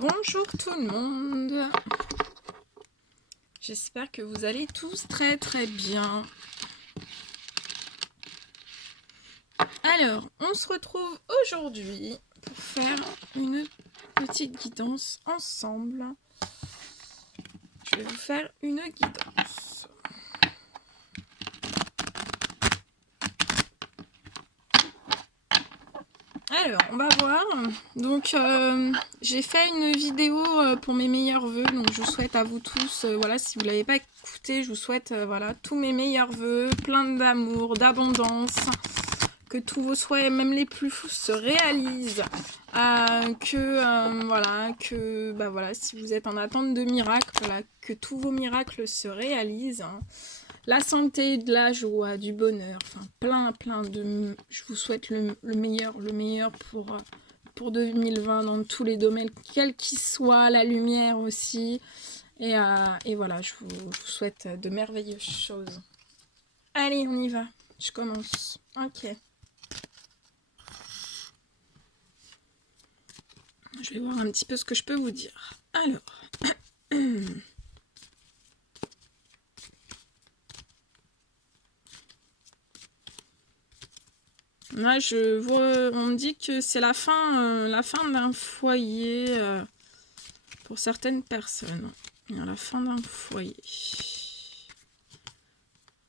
Bonjour tout le monde. J'espère que vous allez tous très bien. Alors, on se retrouve aujourd'hui pour faire une petite guidance ensemble. Je vais vous faire une guidance. Alors, on va voir. Donc, j'ai fait une vidéo pour mes meilleurs vœux. Donc, je vous souhaite à vous tous, voilà, si vous ne l'avez pas écouté, je vous souhaite, voilà, tous mes meilleurs vœux, plein d'amour, d'abondance, que tous vos souhaits, même les plus fous, se réalisent. Voilà, si vous êtes en attente de miracles, voilà, que tous vos miracles se réalisent. La santé, de la joie, du bonheur, enfin plein de... Je vous souhaite le meilleur pour 2020 dans tous les domaines, quel qu'il soit, la lumière aussi. Et voilà, je vous souhaite de merveilleuses choses. Allez, on y va. Je commence. Ok. Je vais voir un petit peu ce que je peux vous dire. Alors... Là, je vois, on me dit que c'est la fin d'un foyer pour certaines personnes. La fin d'un foyer.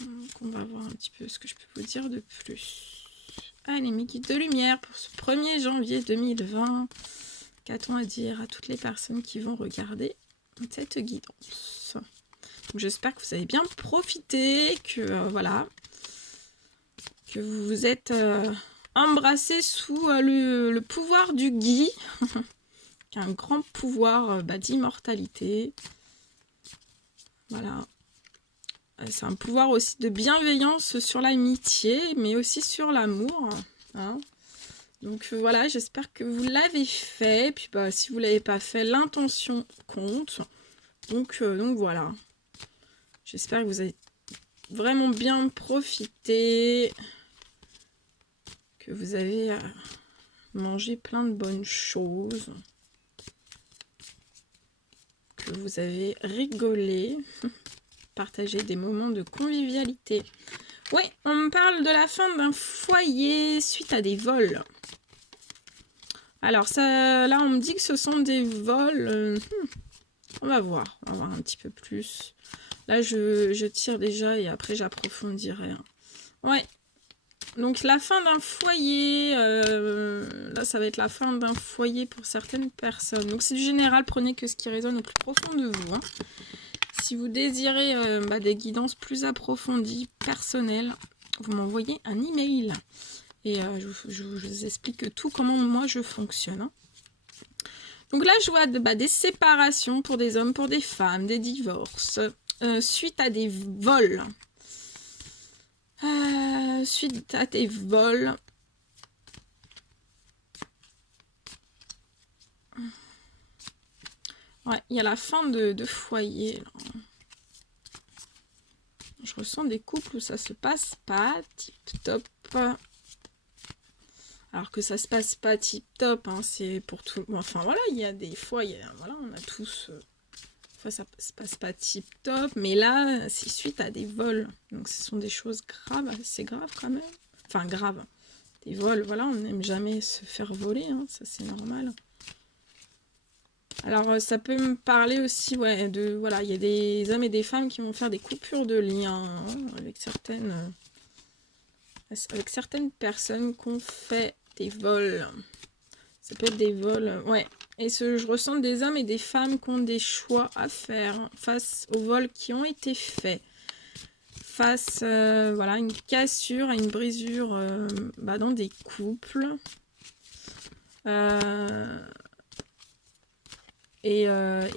Donc, on va voir un petit peu ce que je peux vous dire de plus. Allez, mes guides de lumière pour ce 1er janvier 2020. Qu'a-t-on à dire à toutes les personnes qui vont regarder cette guidance? J'espère que vous avez bien profité, que voilà, que vous vous êtes embrassé sous le pouvoir du Gui, qui a un grand pouvoir d'immortalité. Voilà. C'est un pouvoir aussi de bienveillance sur l'amitié, mais aussi sur l'amour. Hein. Donc voilà, j'espère que vous l'avez fait. Puis si vous ne l'avez pas fait, l'intention compte. Donc voilà. J'espère que vous avez vraiment bien profité. Que vous avez mangé plein de bonnes choses. Que vous avez rigolé. Partagé des moments de convivialité. Oui, on me parle de la fin d'un foyer suite à des vols. Alors ça, là, on me dit que ce sont des vols. On va voir un petit peu plus. Là, je tire déjà et après j'approfondirai. Ouais. Donc la fin d'un foyer. Là, ça va être la fin d'un foyer pour certaines personnes. Donc c'est du général. Prenez que ce qui résonne au plus profond de vous. Hein. Si vous désirez des guidances plus approfondies, personnelles, vous m'envoyez un email. Et je vous explique tout comment moi je fonctionne. Hein. Donc là, je vois des séparations pour des hommes, pour des femmes, des divorces, suite à des vols. Suite à des vols. Ouais, il y a la fin de foyer. Là. Je ressens des couples où ça se passe pas tip top. Alors que ça se passe pas tip top, hein, c'est pour tout. Enfin voilà, il y a des fois, voilà, on a tous. Enfin, ça se passe pas tip top, mais là, c'est suite à des vols. Donc ce sont des choses graves, c'est grave quand même. Enfin grave. Des vols, voilà, on n'aime jamais se faire voler, hein, ça c'est normal. Alors ça peut me parler aussi, ouais, de voilà, il y a des hommes et des femmes qui vont faire des coupures de liens hein, avec certaines personnes qui ont fait des vols. Ça peut être des vols, ouais. Et je ressens des hommes et des femmes qui ont des choix à faire face aux vols qui ont été faits. Face, voilà, à une cassure, à une brisure dans des couples. Et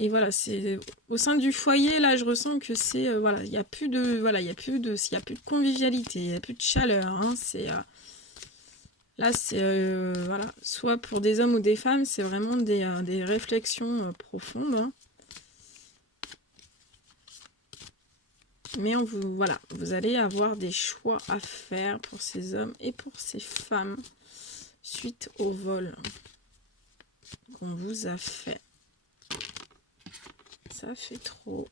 voilà, c'est au sein du foyer, là, je ressens que c'est, voilà, il n'y a plus de, voilà, il y a plus de convivialité, il n'y a plus de chaleur, hein, c'est... Là, c'est voilà, soit pour des hommes ou des femmes, c'est vraiment des réflexions profondes. Hein. Mais voilà, vous allez avoir des choix à faire pour ces hommes et pour ces femmes suite au vol qu'on vous a fait. Ça fait trop.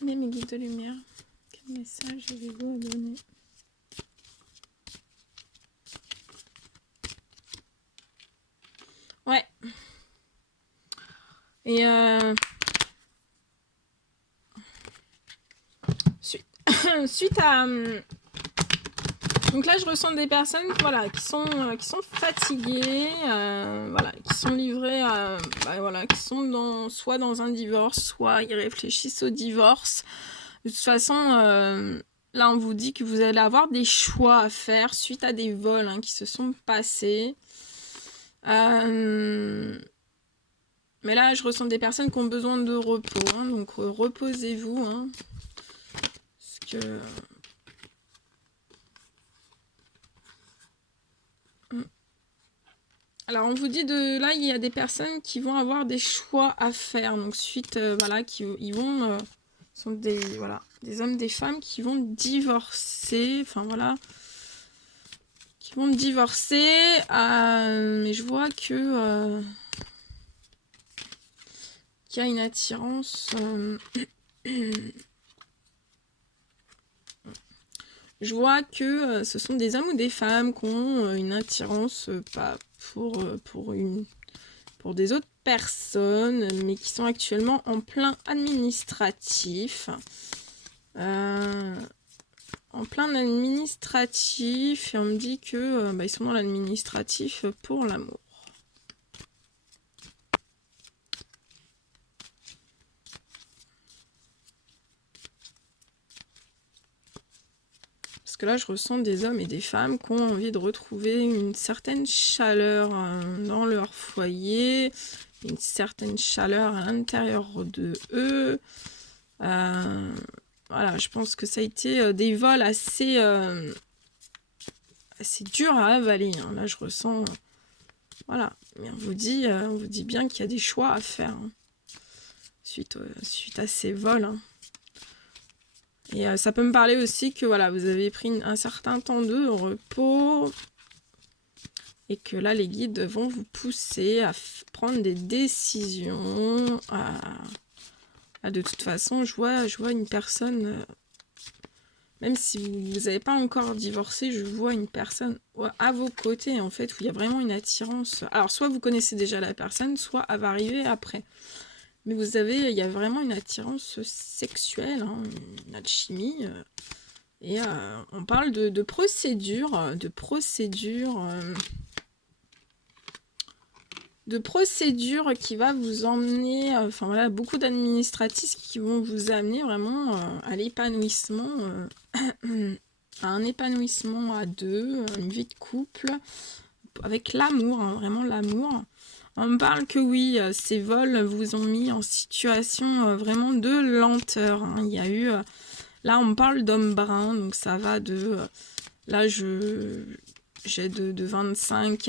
Mais mes guides de lumière, quel message avez-vous à donner? Ouais. Et suite à... Donc là, je ressens des personnes voilà, qui sont fatiguées, voilà, qui sont livrées, voilà, qui sont soit dans un divorce, soit ils réfléchissent au divorce. De toute façon, là, on vous dit que vous allez avoir des choix à faire suite à des vols qui se sont passés. Mais là, je ressens des personnes qui ont besoin de repos. Donc, reposez-vous. Parce que... Alors, on vous dit de là, il y a des personnes qui vont avoir des choix à faire. Donc, suite, voilà, ils vont... sont des, voilà, des hommes, des femmes qui vont divorcer. Enfin, voilà. Qui vont divorcer. Mais je vois que... qu'il y a une attirance... je vois que ce sont des hommes ou des femmes qui ont une attirance pas pour des autres personnes, mais qui sont actuellement en plein administratif. En plein administratif, et on me dit que ils sont dans l'administratif pour l'amour. Parce que là, je ressens des hommes et des femmes qui ont envie de retrouver une certaine chaleur dans leur foyer, une certaine chaleur à l'intérieur de eux. Voilà, je pense que ça a été des vols assez durs à avaler. Là, je ressens... voilà, mais on vous dit bien qu'il y a des choix à faire suite à ces vols. Et ça peut me parler aussi que voilà, vous avez pris un certain temps de repos et que là, les guides vont vous pousser à prendre des décisions. De toute façon, je vois une personne, même si vous n'avez pas encore divorcé, je vois une personne à vos côtés, en fait, où il y a vraiment une attirance. Alors, soit vous connaissez déjà la personne, soit elle va arriver après. Mais il y a vraiment une attirance sexuelle, une alchimie. Et on parle de procédures qui va vous emmener, enfin voilà, beaucoup d'administratifs qui vont vous amener vraiment à l'épanouissement, à un épanouissement à deux, une vie de couple, avec l'amour, vraiment l'amour. On me parle que oui, ces vols vous ont mis en situation vraiment de lenteur. Il y a eu... là, on me parle d'homme brun, donc ça va de... là, j'ai de 25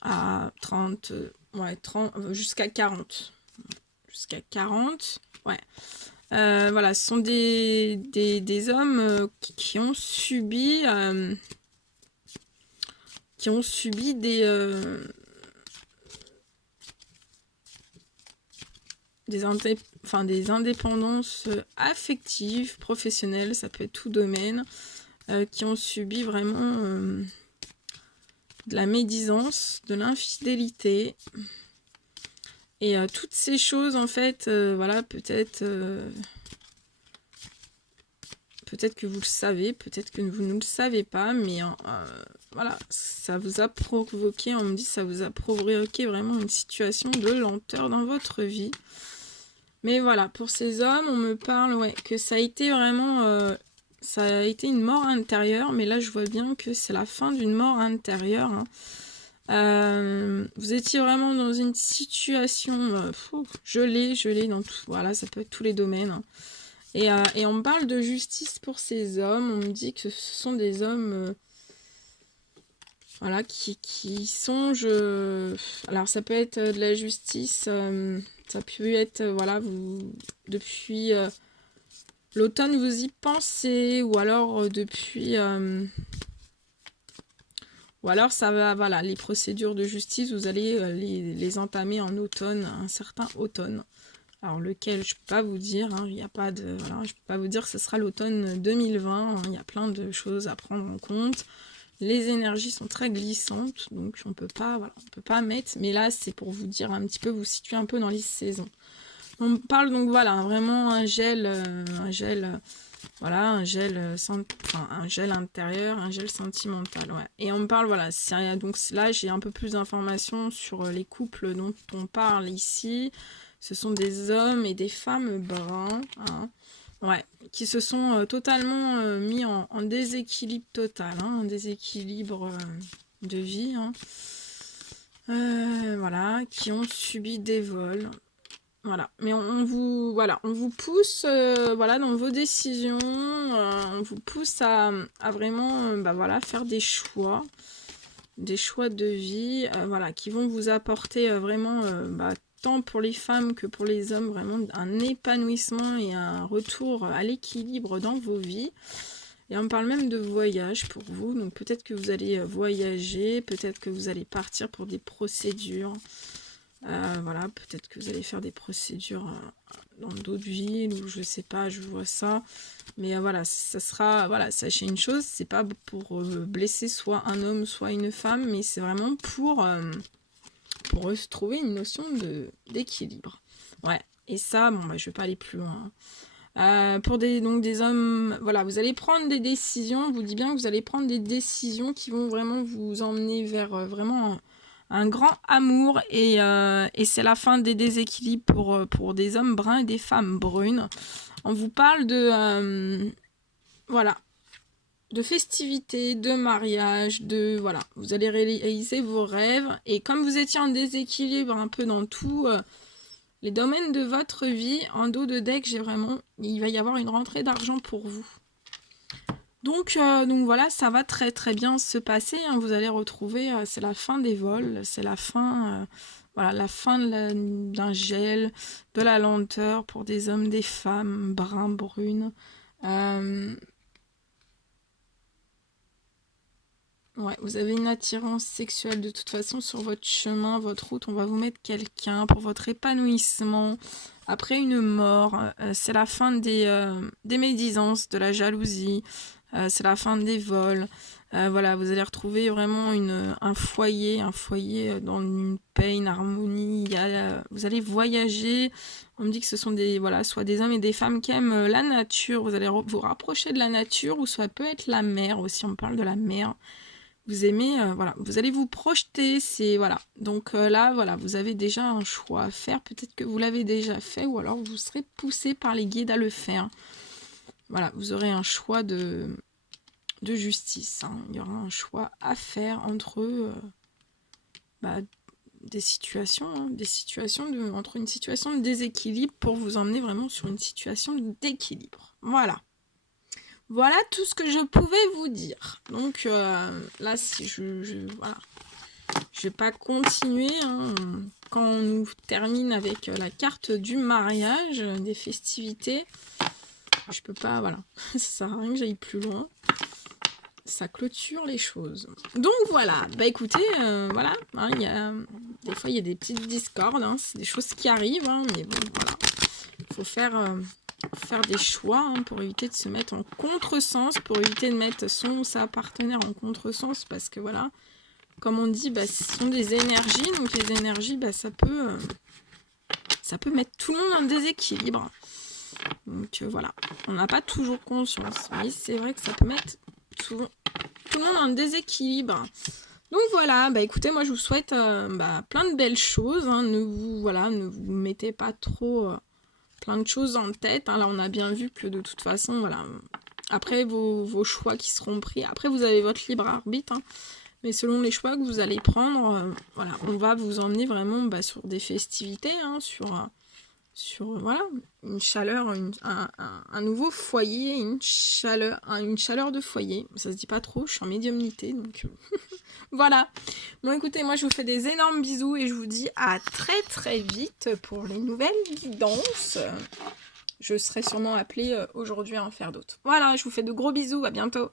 à 30... ouais, 30 jusqu'à 40. Jusqu'à 40, ouais. Voilà, ce sont des hommes qui ont subi... des indépendances affectives, professionnelles, ça peut être tout domaine, qui ont subi vraiment de la médisance, de l'infidélité. Et toutes ces choses, en fait, voilà, peut-être que vous le savez, peut-être que vous ne le savez pas, mais voilà, ça vous a provoqué, on me dit, ça vous a provoqué vraiment une situation de lenteur dans votre vie. Mais voilà, pour ces hommes, on me parle, ouais, que ça a été vraiment, ça a été une mort intérieure, mais là, je vois bien que c'est la fin d'une mort intérieure. Vous étiez vraiment dans une situation gelée dans tout, voilà, ça peut être tous les domaines. Et on me parle de justice pour ces hommes. On me dit que ce sont des hommes voilà, qui songent... alors ça peut être de la justice, ça peut être, voilà, vous depuis l'automne vous y pensez, ou alors depuis... ou alors ça va, voilà, les procédures de justice, vous allez les entamer en automne, un certain automne. Alors lequel, je ne peux pas vous dire, hein, il n'y a pas de... Voilà, je ne peux pas vous dire que ce sera l'automne 2020, hein, il y a plein de choses à prendre en compte. Les énergies sont très glissantes, donc on peut pas, voilà, on peut pas mettre, mais là c'est pour vous dire un petit peu, vous situer un peu dans les saisons. On parle donc voilà, vraiment un gel, voilà, un gel, enfin, un gel intérieur, un gel sentimental, ouais. Et on me parle, voilà, donc là j'ai un peu plus d'informations sur les couples dont on parle ici. Ce sont des hommes et des femmes bruns, hein, ouais, qui se sont totalement mis en déséquilibre total, hein, un déséquilibre de vie, hein. Voilà, qui ont subi des vols. Voilà, mais on vous pousse voilà, dans vos décisions, on vous pousse à vraiment bah, voilà, faire des choix de vie, voilà, qui vont vous apporter vraiment, bah, tant pour les femmes que pour les hommes, vraiment un épanouissement et un retour à l'équilibre dans vos vies. Et on me parle même de voyage pour vous, donc peut-être que vous allez voyager, peut-être que vous allez partir pour des procédures. Voilà, peut-être que vous allez faire des procédures dans d'autres villes, ou je sais pas, je vois ça. Mais voilà, ça sera, voilà, sachez une chose, c'est pas pour blesser soit un homme, soit une femme, mais c'est vraiment pour se trouver une notion d'équilibre. Ouais, et ça, bon, bah, je vais pas aller plus loin. Pour donc des hommes, voilà, vous allez prendre des décisions, on vous dit bien que vous allez prendre des décisions qui vont vraiment vous emmener vers vraiment un grand amour, et c'est la fin des déséquilibres pour des hommes bruns et des femmes brunes. On vous parle de voilà, de festivités, de mariage, de voilà, vous allez réaliser vos rêves, et comme vous étiez en déséquilibre un peu dans tout les domaines de votre vie, en dos de deck, j'ai vraiment, il va y avoir une rentrée d'argent pour vous. Donc voilà, ça va très très bien se passer, hein. Vous allez retrouver, c'est la fin des vols, c'est la fin, voilà, la fin d'un gel, de la lenteur pour des hommes, des femmes, bruns, brunes. Ouais, vous avez une attirance sexuelle de toute façon sur votre chemin, votre route. On va vous mettre quelqu'un pour votre épanouissement. Après une mort, c'est la fin des médisances, de la jalousie. C'est la fin des vols. Voilà, vous allez retrouver vraiment un foyer dans une paix, une harmonie. Vous allez voyager. On me dit que ce sont voilà, soit des hommes et des femmes qui aiment la nature. Vous allez vous rapprocher de la nature, ou soit peut être la mer aussi. On parle de la mer. Vous aimez, voilà, vous allez vous projeter, c'est voilà. Donc là, voilà, vous avez déjà un choix à faire. Peut-être que vous l'avez déjà fait, ou alors vous serez poussé par les guides à le faire. Voilà, vous aurez un choix de justice, hein. Il y aura un choix à faire entre bah, des situations, hein, entre une situation de déséquilibre pour vous emmener vraiment sur une situation d'équilibre. Voilà. Voilà tout ce que je pouvais vous dire. Donc là, si voilà, je vais pas continuer, hein. Quand on nous termine avec la carte du mariage, des festivités, je peux pas, voilà, ça sert à rien que j'aille plus loin. Ça clôture les choses. Donc voilà, bah écoutez, voilà, hein, des fois il y a des petites discordes, hein, c'est des choses qui arrivent, hein, mais bon, voilà, il faut faire des choix, hein, pour éviter de se mettre en contresens, pour éviter de mettre son ou sa partenaire en contresens, parce que voilà, comme on dit, bah, ce sont des énergies, donc les énergies, bah, ça peut mettre tout le monde en déséquilibre. Donc voilà, on n'a pas toujours conscience, mais c'est vrai que ça peut mettre tout le monde en déséquilibre. Donc voilà, bah écoutez, moi je vous souhaite plein de belles choses, hein. Ne vous mettez pas trop plein de choses en tête, hein. Là on a bien vu que de toute façon, voilà, après vos choix qui seront pris, après vous avez votre libre arbitre, hein. Mais selon les choix que vous allez prendre, voilà, on va vous emmener vraiment sur des festivités, hein, sur voilà, une chaleur, un nouveau foyer, une chaleur de foyer. Ça se dit pas trop, je suis en médiumnité, donc voilà. Bon écoutez, moi je vous fais des énormes bisous et je vous dis à très très vite pour les nouvelles guidances. Je serai sûrement appelée aujourd'hui à en faire d'autres. Voilà, je vous fais de gros bisous, à bientôt.